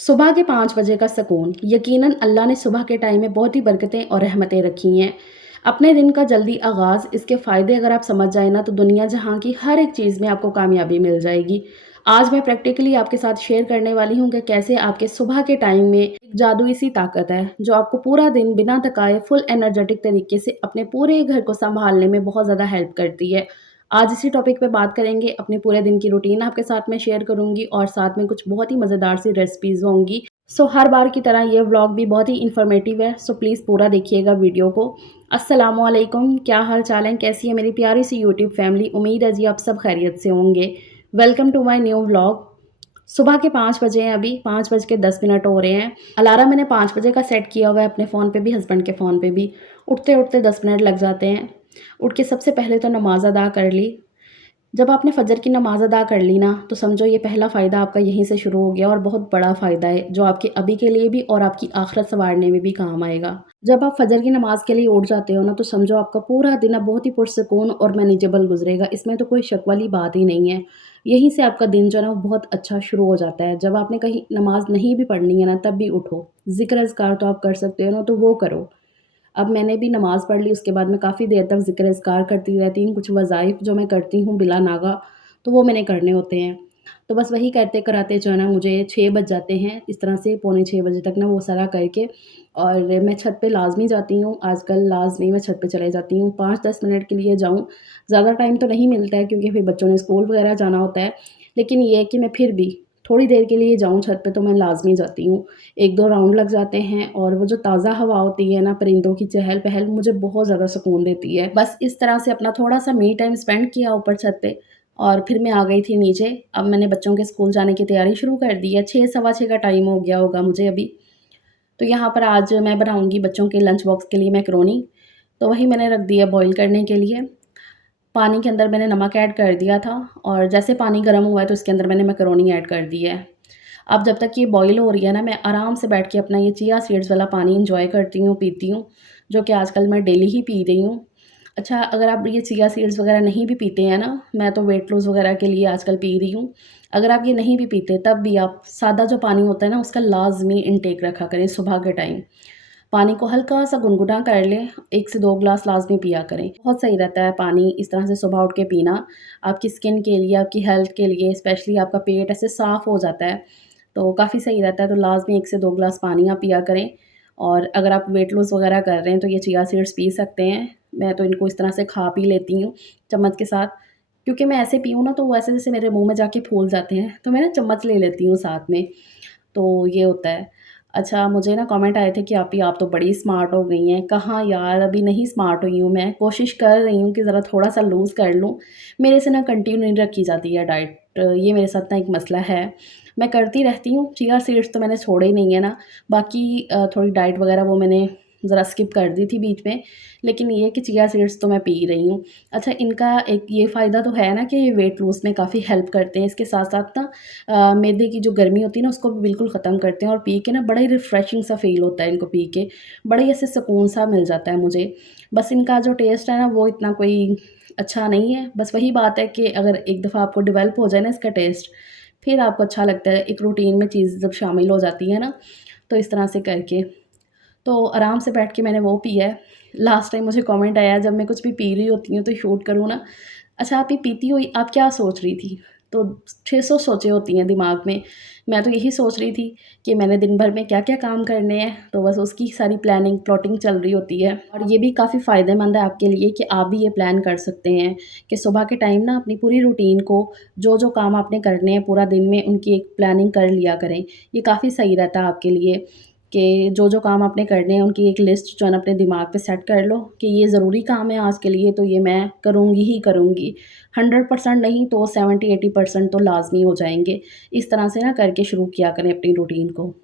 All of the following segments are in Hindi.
सुबह के 5 बजे का सुकून यकीनन अल्लाह ने सुबह के टाइम में बहुत ही बरकतें और रहमतें रखी हैं। अपने दिन का जल्दी आगाज़, इसके फ़ायदे अगर आप समझ जाएँ ना तो दुनिया जहाँ की हर एक चीज़ में आपको कामयाबी मिल जाएगी। आज मैं प्रैक्टिकली आपके साथ शेयर करने वाली हूँ कि कैसे आपके सुबह के टाइम में एक जादुई सी ताकत है, जो आपको पूरा दिन बिना थकाए फुल एनर्जेटिक तरीके से अपने पूरे घर को सँभालने में बहुत ज़्यादा हेल्प करती है। आज इसी टॉपिक पे बात करेंगे, अपने पूरे दिन की रूटीन आपके साथ में शेयर करूँगी और साथ में कुछ बहुत ही मज़ेदार सी रेसिपीज़ होंगी। सो हर बार की तरह ये व्लॉग भी बहुत ही इन्फॉर्मेटिव है, सो प्लीज़ पूरा देखिएगा वीडियो को। अस्सलामुअलैकुम, क्या हाल-चाल है? कैसी है मेरी प्यारी सी यूट्यूब फैमिली? उम्मीद है जी आप सब खैरियत से होंगे। Welcome to my new vlog. सुबह के 5 बजे हैं अभी, 5 बज के 10 मिनट हो रहे हैं। अलार्म मैंने 5 बजे का सेट किया हुआ है अपने फ़ोन पे भी, हस्बैंड के फ़ोन पे भी। उठते-उठते 10 मिनट लग जाते हैं। उठ के सबसे पहले तो नमाज़ अदा कर ली। जब आपने फ़जर की नमाज़ अदा कर ली ना, तो समझो ये पहला फ़ायदा आपका यहीं से शुरू हो गया और बहुत बड़ा फ़ायदा है, जो आपके अभी के लिए भी और आपकी आख़िरत सँवारने में भी काम आएगा। जब आप फ़जर की नमाज़ के लिए उठ जाते हो ना, तो समझो आपका पूरा दिन अब बहुत ही पुरसुकून और मैनेजेबल गुज़रेगा, इसमें तो कोई शक वाली बात ही नहीं है। यहीं से आपका दिन जो है ना, वो बहुत अच्छा शुरू हो जाता है। जब आपने कहीं नमाज़ नहीं भी पढ़नी है ना, तब भी उठो। ज़िक्र-अज़कार तो आप कर सकते हो ना, तो वो करो। अब मैंने भी नमाज़ पढ़ ली, उसके बाद मैं काफ़ी देर तक ज़िक्र-अज़कार करती रहती हूँ। कुछ वज़ाइफ़ जो मैं करती हूँ बिला नागा, तो वो मैंने करने होते हैं। तो बस वही करते-कराते जो है ना मुझे 6 बज जाते हैं। इस तरह से पौने 6 बजे तक ना वो सारा करके और मैं छत पे लाज़मी जाती हूँ। आजकल लाज़मी मैं छत पे चले जाती हूँ, 5-10 मिनट के लिए जाऊँ। ज़्यादा टाइम तो नहीं मिलता है क्योंकि फिर बच्चों ने स्कूल वग़ैरह जाना होता है। लेकिन ये है कि मैं फिर भी थोड़ी देर के लिए जाऊँ छत पे तो मैं लाज़मी जाती हूँ। 1-2 राउंड लग जाते हैं और वो जो ताज़ा हवा होती है ना, परिंदों की चहल-पहल मुझे बहुत ज़्यादा सुकून देती है। बस इस तरह से अपना थोड़ा-सा मी टाइम स्पेंड किया ऊपर छत पे और फिर मैं आ गई थी नीचे। अब मैंने बच्चों के स्कूल जाने की तैयारी शुरू कर दी है। 6 सवा 6 का टाइम हो गया होगा मुझे अभी। तो यहाँ पर आज मैं बनाऊँगी बच्चों के लंच बॉक्स के लिए मैकरोनी। तो वही मैंने रख दिया बॉयल करने के लिए। पानी के अंदर मैंने नमक ऐड कर दिया था और जैसे पानी गर्म हुआ है तो उसके अंदर मैंने मैकरोनी ऐड कर दी है। अब जब तक ये बॉयल हो रही है ना, मैं आराम से बैठ के अपना ये चिया सीड्स वाला पानी एन्जॉय करती हूँ, पीती हूँ, जो कि आजकल मैं डेली ही पी रही हूँ। अच्छा, अगर आप ये चिया सीड्स वगैरह नहीं भी पीते हैं ना, मैं तो वेट लॉस वगैरह के लिए आजकल पी रही हूँ। अगर आप ये नहीं भी पीते, तब भी आप सादा जो पानी होता है ना, उसका लाज़मी इंटेक रखा करें सुबह के टाइम। पानी को हल्का-सा गुनगुना कर लें, 1 से 2 ग्लास लाज़मी पिया करें। बहुत सही रहता है पानी इस तरह से सुबह उठ के पीना, आपकी स्किन के लिए, आपकी हेल्थ के लिए, स्पेशली आपका पेट ऐसे साफ़ हो जाता है, तो काफ़ी सही रहता है। तो लाज़मी 1 से 2 ग्लास पानी आप पिया करें और अगर आप वेट लॉस वगैरह कर रहे हैं, तो ये चिया सीड्स पी सकते हैं। मैं तो इनको इस तरह से खा पी लेती हूँ चम्मच के साथ, क्योंकि मैं ऐसे पीऊँ ना, तो वो ऐसे जैसे मेरे मुँह में जाके फूल जाते हैं, तो मैं ना चम्मच ले लेती हूँ साथ में। तो ये होता है। अच्छा, मुझे ना कमेंट आए थे कि आप तो बड़ी स्मार्ट हो गई हैं। कहाँ यार, अभी नहीं स्मार्ट हुई हूँ मैं, कोशिश कर रही हूँ कि ज़रा थोड़ा-सा लूज़ कर लूँ। मेरे से ना कंटिन्यू नहीं रखी जाती है डाइट, ये मेरे साथ ना एक मसला है। मैं करती रहती हूँ, चिया सीड्स तो मैंने छोड़े ही नहीं है ना, बाकी थोड़ी डाइट वगैरह वो मैंने ज़रा स्किप कर दी थी बीच में, लेकिन ये है कि चिया सीड्स तो मैं पी रही हूँ। अच्छा, इनका एक ये फ़ायदा तो है ना कि ये वेट लूज़ में काफ़ी हेल्प करते हैं। इसके साथ-साथ ना मैदे की जो गर्मी होती है ना, उसको भी बिल्कुल ख़त्म करते हैं और पी के ना बड़ा ही रिफ्रेशिंग सा फ़ील होता है इनको पी के। बड़ा ही ऐसे सुकून सा मिल जाता है मुझे। बस इनका जो टेस्ट है ना, वो इतना कोई अच्छा नहीं है। बस वही बात है कि अगर एक दफ़ा आपको डेवलप हो जाए ना इसका टेस्ट, फिर आपको अच्छा लगता है। एक रूटीन में चीज़ जब शामिल हो जाती है ना, तो इस तरह से करके तो आराम से बैठ के मैंने वो पिया है। लास्ट टाइम मुझे कमेंट आया जब मैं कुछ भी पी रही होती हूँ तो शूट करूँ ना, "अच्छा, आप ये पीती हो, आप क्या सोच रही थी?" तो 600 सोचें होती हैं दिमाग में। मैं तो यही सोच रही थी कि मैंने दिन भर में क्या-क्या काम करने हैं, तो बस उसकी सारी प्लानिंग, प्लॉटिंग चल रही होती है। और ये भी काफ़ी फ़ायदेमंद है आपके लिए कि आप भी ये प्लान कर सकते हैं कि सुबह के टाइम ना अपनी पूरी रूटीन को, जो-जो काम आपने करने हैं पूरा दिन में, उनकी एक प्लानिंग कर लिया करें। ये काफ़ी सही रहता है आपके लिए कि जो-जो काम आपने करने हैं उनकी एक लिस्ट जो है ना अपने दिमाग पे सेट कर लो कि ये ज़रूरी काम है आज के लिए, तो ये मैं करूँगी ही करूँगी। 100% नहीं तो 70-80% तो लाज़मी हो जाएँगे। इस तरह से ना करके शुरू किया करें अपनी रूटीन को।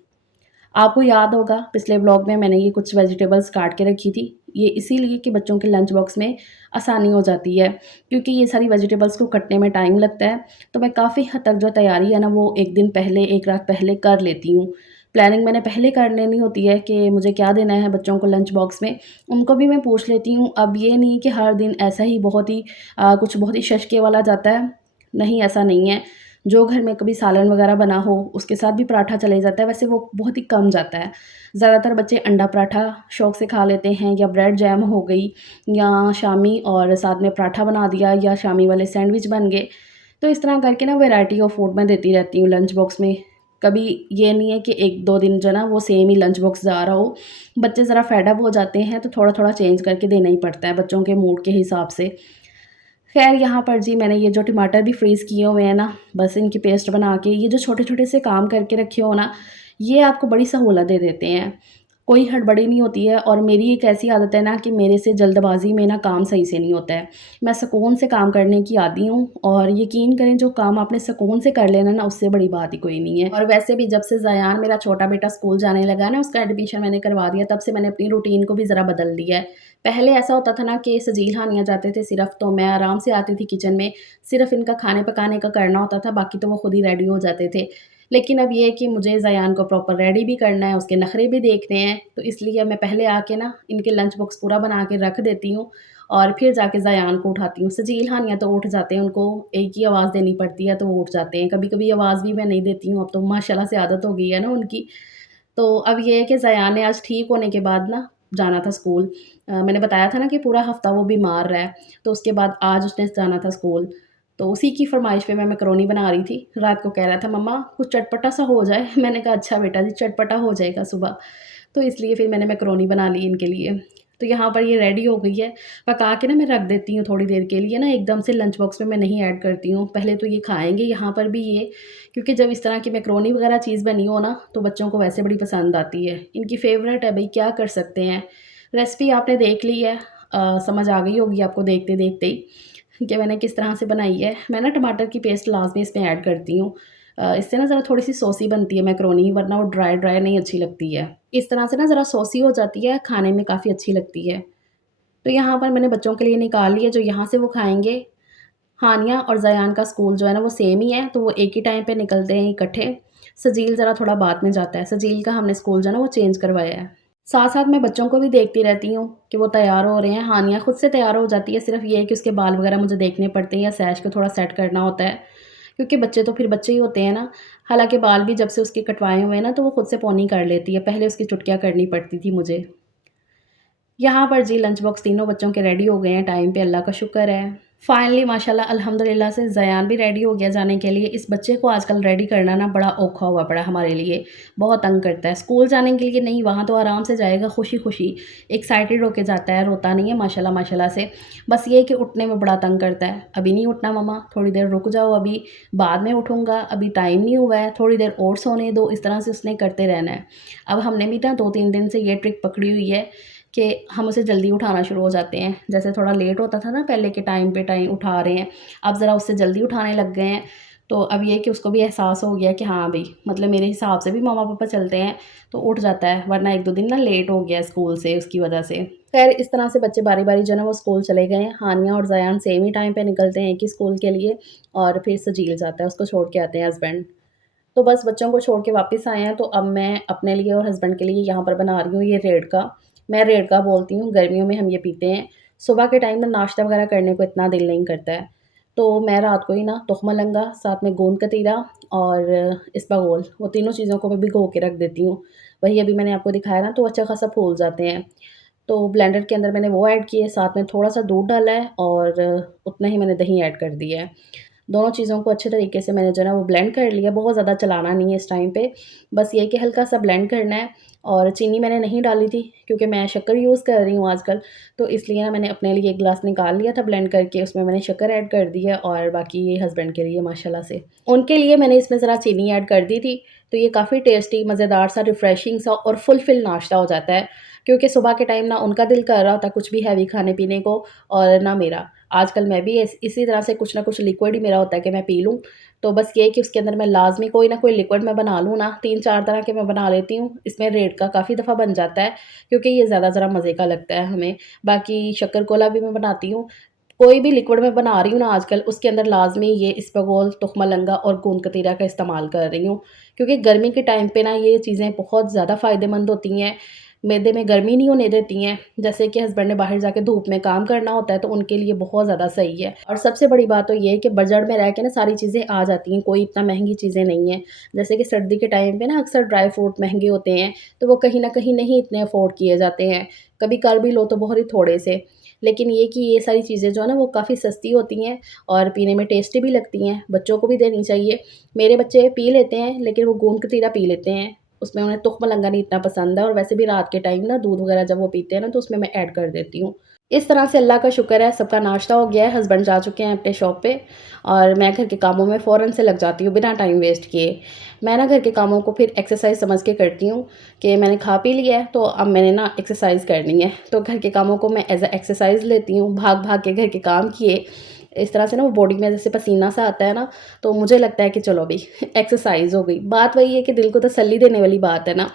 आपको याद होगा पिछले व्लॉग में मैंने ये कुछ वेजिटेबल्स काट के रखी थी। ये इसीलिए कि बच्चों के लंच बॉक्स में आसानी हो जाती है, क्योंकि ये सारी वेजिटेबल्स को कटने में टाइम लगता है। तो मैं काफ़ी हद तक जो तैयारी है ना वो 1 दिन पहले, 1 रात पहले कर लेती हूँ। प्लानिंग मैंने पहले कर लेनी होती है कि मुझे क्या देना है बच्चों को लंच बॉक्स में, उनको भी मैं पूछ लेती हूँ। अब ये नहीं कि हर दिन ऐसा ही बहुत ही कुछ बहुत ही शशके वाला जाता है। नहीं, ऐसा नहीं है। जो घर में कभी सालन वगैरह बना हो, उसके साथ भी पराठा चले जाता है, वैसे वो बहुत ही कम जाता है। ज़्यादातर बच्चे अंडा पराठा शौक से खा लेते हैं, या ब्रेड जैम हो गई, या शामी और साथ में पराठा बना दिया, या शामी वाले सैंडविच बन गए। तो इस तरह करके ना वैरायटी ऑफ फूड मैं देती रहती हूँ लंच बॉक्स में। कभी ये नहीं है कि 1-2 दिन जो है ना वो सेम ही लंच बॉक्स जा रहा हो। बच्चे ज़रा फेड अप हो जाते हैं, तो थोड़ा-थोड़ा चेंज करके देना ही पड़ता है बच्चों के मूड के हिसाब से। ख़ैर यहाँ पर जी मैंने ये जो टमाटर भी फ्रीज़ किए हुए हैं ना, बस इनकी पेस्ट बना के ये जो छोटे-छोटे से काम करके रखे हो ना, ये आपको बड़ी सहूलत दे देते हैं। कोई हड़बड़ी नहीं होती है, और मेरी एक ऐसी आदत है ना कि मेरे से जल्दबाज़ी में ना काम सही से नहीं होता है। मैं सुकून से काम करने की आदी हूँ, और यकीन करें जो काम आपने सुकून से कर लेना ना, उससे बड़ी बात ही कोई नहीं है। और वैसे भी जब से ज़यान मेरा छोटा बेटा स्कूल जाने लगा ना, उसका एडमिशन मैंने करवा दिया, तब से मैंने अपनी रूटीन को भी ज़रा बदल दिया है। पहले ऐसा होता था ना कि सजील हानियाँ जाते थे सिर्फ़, तो मैं आराम से आती थी किचन में, सिर्फ़ इनका खाने पकाने का करना होता था, बाकी तो वो खुद ही रेडी हो जाते थे। लेकिन अब ये है कि मुझे ज़यान को प्रॉपर रेडी भी करना है, उसके नखरे भी देखने हैं, तो इसलिए मैं पहले आके ना इनके लंच बॉक्स पूरा बना के रख देती हूँ, और फिर जाके ज़यान को उठाती हूँ। सजील हानियाँ तो उठ जाते हैं, उनको एक ही आवाज़ देनी पड़ती है तो वो उठ जाते हैं। कभी-कभी आवाज़ भी मैं नहीं देती हूँ, अब तो माशाल्लाह से आदत हो गई है ना उनकी। तो अब ये है कि ज़यान ने आज ठीक होने के बाद ना जाना था स्कूल। मैंने बताया था ना कि पूरा हफ़्ता वो बीमार रहा है, तो उसके बाद आज उसने जाना था स्कूल। तो उसी की फ़रमाइश पे मैं मैकरोनी बना रही थी। रात को कह रहा था मम्मा कुछ चटपटा-सा हो जाए। मैंने कहा अच्छा बेटा जी चटपटा हो जाएगा सुबह। तो इसलिए फिर मैंने मैकरोनी बना ली इनके लिए। तो यहाँ पर ये रेडी हो गई है। पका के ना मैं रख देती हूँ थोड़ी देर के लिए ना, एकदम से लंच बॉक्स में मैं नहीं ऐड करती हूँ। पहले तो ये खाएँगे यहाँ पर भी ये, क्योंकि जब इस तरह की मैकरोनी वगैरह चीज़ बनी हो ना, तो बच्चों को वैसे बड़ी पसंद आती है। इनकी फ़ेवरेट है भई, क्या कर सकते हैं। रेसिपी आपने देख ली है, समझ आ गई होगी आपको देखते-देखते ही कि मैंने किस तरह से बनाई है। मैं ना टमाटर की पेस्ट लाज़मी इसमें ऐड करती हूँ। इससे ना ज़रा थोड़ी-सी सॉसी बनती है मैकरोनी, वरना वो ड्राई-ड्राई नहीं अच्छी लगती है। इस तरह से ना ज़रा सॉसी हो जाती है, खाने में काफ़ी अच्छी लगती है। तो यहाँ पर मैंने बच्चों के लिए निकाल लिया, जो यहाँ से वो खाएँगे। हानिया और ज़यान का स्कूल जो है ना वो सेम ही है, तो वो एक ही टाइम पे निकलते हैं इकट्ठे। सजील ज़रा थोड़ा बाद में जाता है, सजील का हमने स्कूल जो है ना वो चेंज करवाया है। साथ-साथ मैं बच्चों को भी देखती रहती हूँ कि वो तैयार हो रहे हैं। हानिया खुद से तैयार हो जाती है, सिर्फ़ ये है कि उसके बाल वगैरह मुझे देखने पड़ते हैं, या सैज को थोड़ा सेट करना होता है, क्योंकि बच्चे तो फिर बच्चे ही होते हैं ना। हालाँकि बाल भी जब से उसके कटवाए हुए हैं ना, तो वो खुद से पोनी कर लेती है, पहले उसकी चुटकियाँ करनी पड़ती थी मुझे। यहाँ पर जी लंच बॉक्स तीनों बच्चों के रेडी हो गए हैं टाइम पे, अल्लाह का शुक्र है। फाइनली माशाल्लाह अल्हम्दुलिल्लाह से ज़यान भी रेडी हो गया जाने के लिए। इस बच्चे को आजकल रेडी करना ना बड़ा औखा हुआ पड़ा हमारे लिए, बहुत तंग करता है। स्कूल जाने के लिए नहीं, वहाँ तो आराम से जाएगा खुशी-खुशी, एक्साइटेड होके जाता है, रोता नहीं है माशाल्लाह माशाल्लाह से। बस ये है कि उठने में बड़ा तंग करता है। अभी नहीं उठना मम्मा, थोड़ी देर रुक जाओ अभी, बाद में उठूँगा, अभी टाइम नहीं हुआ है, थोड़ी देर और सोने दो, इस तरह से उसने करते रहना है। अब हमने भी ना 2-3 दिन से ये ट्रिक पकड़ी हुई है कि हम उसे जल्दी उठाना शुरू हो जाते हैं। जैसे थोड़ा लेट होता था ना पहले के टाइम पे, टाइम उठा रहे हैं, अब ज़रा उससे जल्दी उठाने लग गए हैं। तो अब ये है कि उसको भी एहसास हो गया कि हाँ भई, मतलब मेरे हिसाब से भी मम्मा-पापा चलते हैं, तो उठ जाता है, वरना 1-2 दिन ना लेट हो गया स्कूल से उसकी वजह से। ख़ैर इस तरह से बच्चे बारी-बारी जो है ना वो स्कूल चले गए हैं। हानिया और ज़यान सेम ही टाइम पे निकलते हैं एक ही स्कूल के लिए, और फिर सजील जाता है, उसको छोड़ के आते हैं हस्बैंड। तो बस बच्चों को छोड़ के वापस आए हैं, तो अब मैं अपने लिए और हस्बैंड के लिए यहाँ पर बना रही हूँ ये रेड़का। मैं रेड़का बोलती हूँ, गर्मियों में हम ये पीते हैं। सुबह के टाइम में नाश्ता वगैरह करने को इतना दिल नहीं करता है, तो मैं रात को ही ना तुखमलंगा, साथ में गोंद कतीरा और इसबगोल, वो तीनों चीज़ों को मैं भिगो के रख देती हूँ। वही अभी मैंने आपको दिखाया ना, तो अच्छा खासा फूल जाते हैं। तो ब्लेंडर के अंदर मैंने वो ऐड किए, साथ में थोड़ा-सा दूध डाला है, और उतना ही मैंने दही ऐड कर दिया है। दोनों चीज़ों को अच्छे तरीके से मैंने जो है ना वो ब्लेंड कर लिया, बहुत ज़्यादा चलाना नहीं है इस टाइम पे। बस ये है कि हल्का-सा ब्लेंड करना है, और चीनी मैंने नहीं डाली थी क्योंकि मैं शक्कर यूज़ कर रही हूँ आजकल, तो इसलिए ना मैंने अपने लिए 1 ग्लास निकाल लिया था ब्लेंड करके, उसमें मैंने शक्कर ऐड कर दी है, और बाकी ये हस्बैंड के लिए माशाल्लाह से। उनके लिए मैंने इसमें ज़रा चीनी ऐड कर दी थी, तो ये काफ़ी टेस्टी, मज़ेदार सा, रिफ्रेशिंग सा और फुलफिल नाश्ता हो जाता है, क्योंकि सुबह के टाइम ना उनका दिल कर रहा होता है कुछ भी हैवी खाने-पीने को, और ना मेरा। आजकल मैं भी इसी तरह से कुछ ना कुछ लिक्विड ही मेरा होता है कि मैं पी लूँ। तो बस ये है कि उसके अंदर मैं लाज़मी कोई ना कोई लिक्विड मैं बना लूँ ना, 3-4 तरह के मैं बना लेती हूँ। इसमें रेड़का काफ़ी दफ़ा बन जाता है, क्योंकि ये ज़्यादा ज़रा मज़े का लगता है हमें। बाकी शक्कर कोला भी मैं बनाती हूँ। कोई भी लिक्विड मैं बना रही हूँ ना आजकल, उसके अंदर लाज़मी ये इसबगोल, तुखमलंगा और गोंद कतीरा का इस्तेमाल कर रही हूँ, क्योंकि गर्मी के टाइम पे ना ये चीज़ें बहुत ज़्यादा फ़ायदेमंद होती हैं। मैदे में गर्मी नहीं होने देती हैं। जैसे कि हस्बैंड ने बाहर जाके धूप में काम करना होता है तो उनके लिए बहुत ज़्यादा सही है। और सबसे बड़ी बात तो ये है कि बजट में रह के ना सारी चीज़ें आ जाती हैं, कोई इतना महँगी चीज़ें नहीं हैं। जैसे कि सर्दी के टाइम पे ना अक्सर ड्राई फ्रूट महँगे होते हैं, तो वो कहीं न कहीं नहीं इतने अफ़ोर्ड किए जाते हैं। कभी कर भी लो तो बहुत ही थोड़े से। लेकिन ये कि ये सारी चीज़ें जो है ना वो काफ़ी सस्ती होती हैं और पीने में टेस्टी भी लगती हैं, बच्चों को भी देनी चाहिए। मेरे बच्चे पी लेते हैं लेकिन वो गोंद कतीरा पी लेते हैं। उसमें उन्हें तुख्म लंगा नहीं इतना पसंद है और वैसे भी रात के टाइम ना दूध वगैरह जब वो पीते हैं ना तो उसमें मैं ऐड कर देती हूँ। इस तरह से अल्लाह का शुक्र है सबका नाश्ता हो गया है, हस्बैंड जा चुके हैं अपने शॉप पे और मैं घर के कामों में फ़ौरन से लग जाती हूँ बिना टाइम वेस्ट किए। मैं ना घर के कामों को फिर एक्सरसाइज़ समझ के करती हूँ कि मैंने खा पी लिया है तो अब मैंने ना एक्सरसाइज़ करनी है। तो घर के कामों को मैं एज़ अ एक्सरसाइज़ लेती हूँ, भाग-भाग के घर के काम किए। इस तरह से ना वो बॉडी में जैसे पसीना सा आता है ना, तो मुझे लगता है कि चलो अभी एक्सरसाइज़ हो गई। बात वही है कि दिल को तसल्ली देने वाली बात है ना।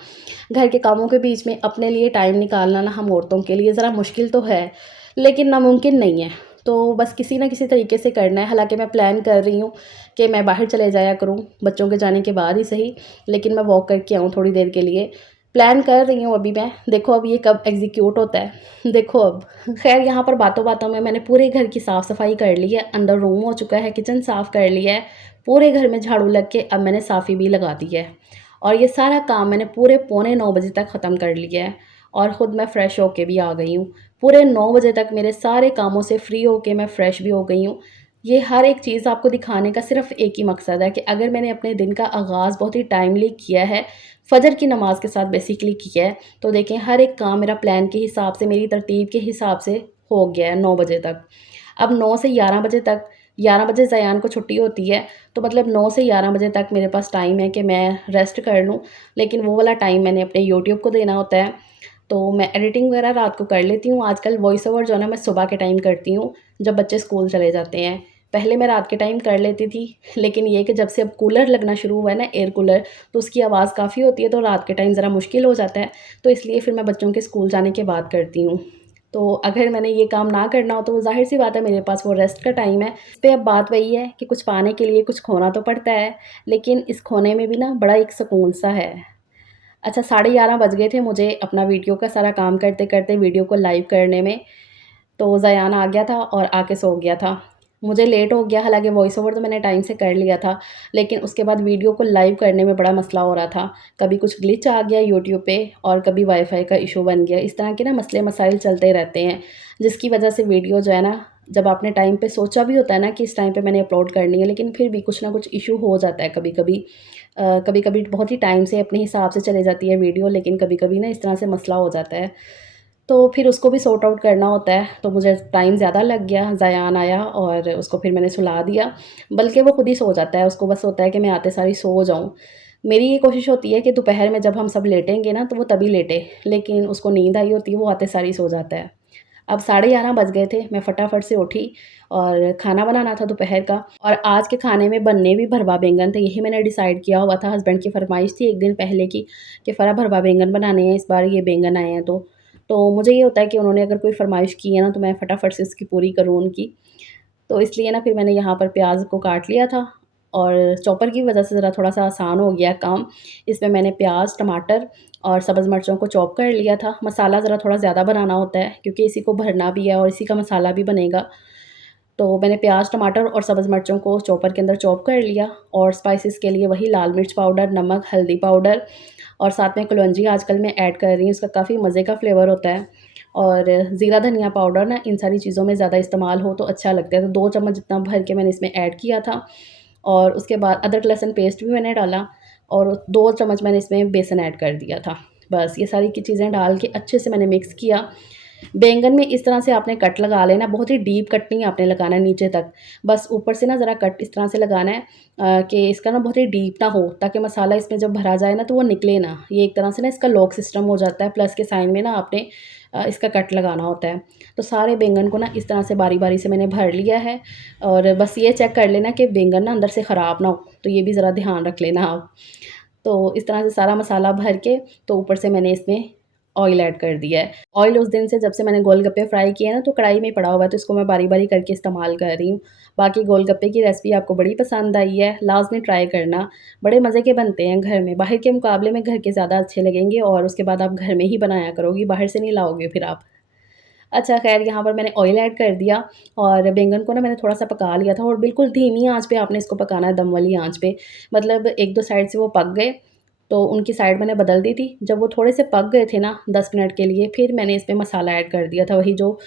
घर के कामों के बीच में अपने लिए टाइम निकालना ना हम औरतों के लिए ज़रा मुश्किल तो है, लेकिन नामुमकिन नहीं है। तो बस किसी न किसी तरीके से करना है। हालाँकि मैं प्लान कर रही हूँ कि मैं बाहर चले जाया करूँ, बच्चों के जाने के बाद ही सही, लेकिन मैं वॉक करके आऊँ थोड़ी देर के लिए। प्लान कर रही हूँ अभी मैं, देखो अब ये कब एग्ज़ीक्यूट होता है। देखो अब। ख़ैर यहाँ पर बातों-बातों में मैंने पूरे घर की साफ़-सफ़ाई कर ली है, अंदर रूम हो चुका है, किचन साफ़ कर लिया है, पूरे घर में झाड़ू लग के अब मैंने साफ़ी भी लगा दी है। और ये सारा काम मैंने पूरे पौने 9 बजे तक ख़त्म कर लिया है और ख़ुद मैं फ़्रेश होके भी आ गई हूँ। पूरे 9 बजे तक मेरे सारे कामों से फ्री होके मैं फ़्रेश भी हो गई हूँ। ये हर एक चीज़ आपको दिखाने का सिर्फ़ एक ही मकसद है कि अगर मैंने अपने दिन का आगाज़ बहुत ही टाइमली किया है, फ़जर की नमाज़ के साथ बेसिकली किया है, तो देखें हर एक काम मेरा प्लान के हिसाब से, मेरी तरतीब के हिसाब से हो गया है 9 बजे तक। अब 9 से 11 बजे तक, 11 बजे ज़यान को छुट्टी होती है, तो मतलब 9 से 11 बजे तक मेरे पास टाइम है कि मैं रेस्ट कर लूँ, लेकिन वो वाला टाइम मैंने अपने यूट्यूब को देना होता है। तो मैं एडिटिंग वगैरह रात को कर लेती हूँ। आजकल वॉइस ओवर जो है ना मैं सुबह के टाइम करती हूँ, जब बच्चे स्कूल चले जाते हैं। पहले मैं रात के टाइम कर लेती थी, लेकिन ये कि जब से अब कूलर लगना शुरू हुआ है ना, एयर कूलर, तो उसकी आवाज़ काफ़ी होती है, तो रात के टाइम ज़रा मुश्किल हो जाता है। तो इसलिए फिर मैं बच्चों के स्कूल जाने के बाद करती हूँ। तो अगर मैंने ये काम ना करना हो, तो वो ज़ाहिर-सी बात है मेरे पास वो रेस्ट का टाइम है। इस पे अब बात वही है कि कुछ पाने के लिए कुछ खोना तो पड़ता है, लेकिन इस खोने में भी ना बड़ा एक सुकून-सा है। अच्छा, साढ़े 11 बज गए थे मुझे अपना वीडियो का सारा काम करते-करते, वीडियो को लाइव करने में, तो ज़यान आ गया था और आके सो गया था। मुझे लेट हो गया, हालाँकि वॉइस ओवर तो मैंने टाइम से कर लिया था, लेकिन उसके बाद वीडियो को लाइव करने में बड़ा मसला हो रहा था। कभी कुछ ग्लिच आ गया यूट्यूब पे और कभी वाईफ़ाई का इश्यू बन गया। इस तरह के ना मसले-मसाइल चलते रहते हैं, जिसकी वजह से वीडियो जो है ना, जब आपने टाइम पे सोचा भी होता है ना कि इस टाइम पे मैंने अपलोड करनी है, लेकिन फिर भी कुछ ना कुछ इश्यू हो जाता है कभी-कभी। कभी-कभी बहुत ही टाइम से अपने हिसाब से चली जाती है वीडियो, लेकिन कभी-कभी ना इस तरह से मसला हो जाता है। तो फिर उसको भी सॉर्ट आउट करना होता है, तो मुझे टाइम ज़्यादा लग गया, ज़यान आया और उसको फिर मैंने सुला दिया। बल्कि वो खुद ही सो जाता है, उसको बस होता है कि मैं आते सार ही सो जाऊँ। मेरी ये कोशिश होती है कि दोपहर में जब हम सब लेटेंगे ना, तो वो तभी लेटे, लेकिन उसको नींद आई होती है, वो आते सार ही सो जाता है। अब साढ़े 11 बज गए थे, मैं फटाफट से उठी और खाना बनाना था दोपहर का और आज के खाने में बनने भी भरवा बैंगन थे। यही मैंने डिसाइड किया हुआ था, हस्बैंड की फ़रमाइश थी 1 दिन पहले की कि फ़रा भरवा बैंगन बनाने हैं इस बार, ये बैंगन आए हैं तो। तो मुझे ये होता है कि उन्होंने अगर कोई फ़रमाइश की है ना, तो मैं फटाफट से उसकी पूरी करूँ उनकी। तो इसलिए ना फिर मैंने यहाँ पर प्याज़ को काट लिया था और चॉपर की वज़ह से ज़रा थोड़ा-सा आसान हो गया काम। इसमें मैंने प्याज़, टमाटर और सब्ज़ मिर्चों को चॉप कर लिया था। मसाला ज़रा थोड़ा ज़्यादा बनाना होता है क्योंकि इसी को भरना भी है और इसी का मसाला भी बनेगा। तो मैंने प्याज़, टमाटर और सब्ज़ मिर्चों को चॉपर के अंदर चॉप कर लिया और स्पाइसेस के लिए वही लाल मिर्च पाउडर, नमक, हल्दी पाउडर और साथ में कलौंजी आजकल मैं ऐड कर रही हूँ, उसका काफ़ी मज़े का फ्लेवर होता है। और ज़ीरा धनिया पाउडर ना इन सारी चीज़ों में ज़्यादा इस्तेमाल हो तो अच्छा लगता है, तो 2 चम्मच जितना भर के मैंने इसमें ऐड किया था और उसके बाद अदरक लहसुन पेस्ट भी मैंने डाला और 2 चम्मच मैंने इसमें बेसन ऐड कर दिया था। बस ये सारी की चीज़ें डाल के अच्छे से मैंने मिक्स किया। बैंगन में इस तरह से आपने कट लगा लेना, बहुत ही डीप कट नहीं आपने लगाना है नीचे तक। बस ऊपर से ना ज़रा कट इस तरह से लगाना है कि इसका ना बहुत ही डीप ना हो, ताकि मसाला इसमें जब भरा जाए ना तो वो निकले ना। ये एक तरह से ना इसका लॉक सिस्टम हो जाता है, प्लस के साइन में ना आपने इसका कट लगाना होता है। तो सारे बैंगन को ना इस तरह से बारी-बारी से मैंने भर लिया है और बस ये चेक कर लेना कि बैंगन ना अंदर से ख़राब ना हो, तो ये भी ज़रा ध्यान रख लेना आप। तो इस तरह से सारा मसाला भर के तो ऊपर से मैंने इसमें ऑयल ऐड कर दिया है। ऑयल उस दिन से जब से मैंने गोलगप्पे फ्राई किए हैं ना तो कढ़ाई में पड़ा हुआ है, तो इसको मैं बारी-बारी करके इस्तेमाल कर रही हूँ। बाकी गोलगप्पे की रेसिपी आपको बड़ी पसंद आई है, लाज़मी ट्राई करना। बड़े मज़े के बनते हैं घर में, बाहर के मुकाबले में घर के ज़्यादा अच्छे लगेंगे और उसके बाद आप घर में ही बनाया करोगी, बाहर से नहीं लाओगे फिर आप। अच्छा ख़ैर यहाँ पर मैंने ऑयल ऐड कर दिया और बैंगन को ना मैंने थोड़ा-सा पका लिया था और बिल्कुल धीमी आँच पे आपने इसको पकाना है, दम वाली आँच पे। मतलब 1-2 साइड से वो पक गए, तो उनकी साइड मैंने बदल दी थी। जब वो थोड़े से पक गए थे ना 10 मिनट के लिए, फिर मैंने इसमें मसाला ऐड कर दिया था। वही जो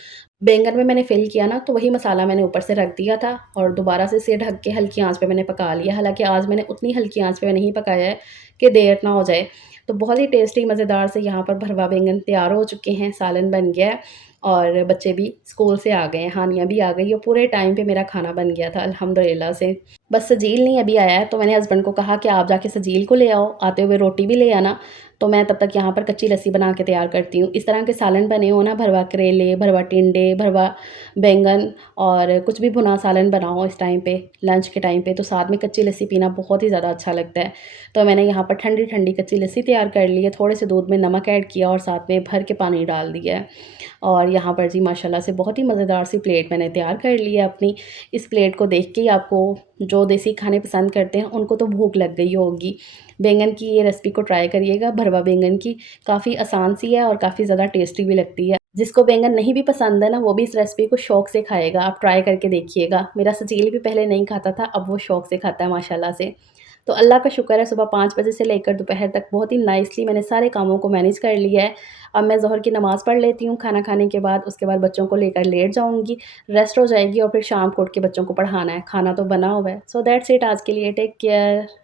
बैंगन में मैंने फ़िल किया ना, तो वही मसाला मैंने ऊपर से रख दिया था और दोबारा से इसे ढक के हल्की आँच पे मैंने पका लिया। हालाँकि आज मैंने उतनी हल्की आँच पे नहीं पकाया है कि देर ना हो जाए। तो बहुत ही टेस्टी मज़ेदार से यहाँ पर भरवा बैंगन तैयार हो चुके हैं, सालन बन गया है और बच्चे भी स्कूल से आ गए हैं, हानिया भी आ गई और पूरे टाइम पे मेरा खाना बन गया था अल्हम्दुलिल्लाह से। बस सजील नहीं अभी आया है, तो मैंने हस्बैंड को कहा कि आप जाके सजील को ले आओ, आते हुए रोटी भी ले आना। तो मैं तब तक यहाँ पर कच्ची लस्सी बना के तैयार करती हूँ। इस तरह के सालन बने हो ना, भरवा करेले, भरवा टिंडे, भरवा बैंगन और कुछ भी भुना सालन बनाओ इस टाइम पे, लंच के टाइम पे, तो साथ में कच्ची लस्सी पीना बहुत ही ज़्यादा अच्छा लगता है। तो मैंने यहाँ पर ठंडी-ठंडी कच्ची लस्सी तैयार कर ली है, थोड़े से दूध में नमक ऐड किया और साथ में भर के पानी डाल दिया है। और यहाँ पर जी माशाल्लाह से बहुत ही मज़ेदार सी प्लेट मैंने तैयार कर ली है अपनी। इस प्लेट को देख के ही आपको जो देसी खाने पसंद करते हैं, उनको तो भूख लग गई होगी। बैंगन की ये रेसिपी को ट्राई करिएगा, भरवा बैंगन की, काफ़ी आसान सी है और काफ़ी ज़्यादा टेस्टी भी लगती है। जिसको बैंगन नहीं भी पसंद है ना, वो भी इस रेसिपी को शौक से खाएगा, आप ट्राई करके देखिएगा। मेरा सजील भी पहले नहीं खाता था, अब वो शौक से खाता है माशाल्लाह से। तो अल्लाह का शुक्र है सुबह 5 बजे से लेकर दोपहर तक बहुत ही नाइसली मैंने सारे कामों को मैनेज कर लिया है। अब मैं ज़ोहर की नमाज़ पढ़ लेती हूँ खाना खाने के बाद, उसके बाद बच्चों को लेकर लेट जाऊँगी, रेस्ट हो जाएगी और फिर शाम को उठ के बच्चों को पढ़ाना है, खाना तो बना हुआ है। सो दैट्स इट आज के लिए, टेक केयर।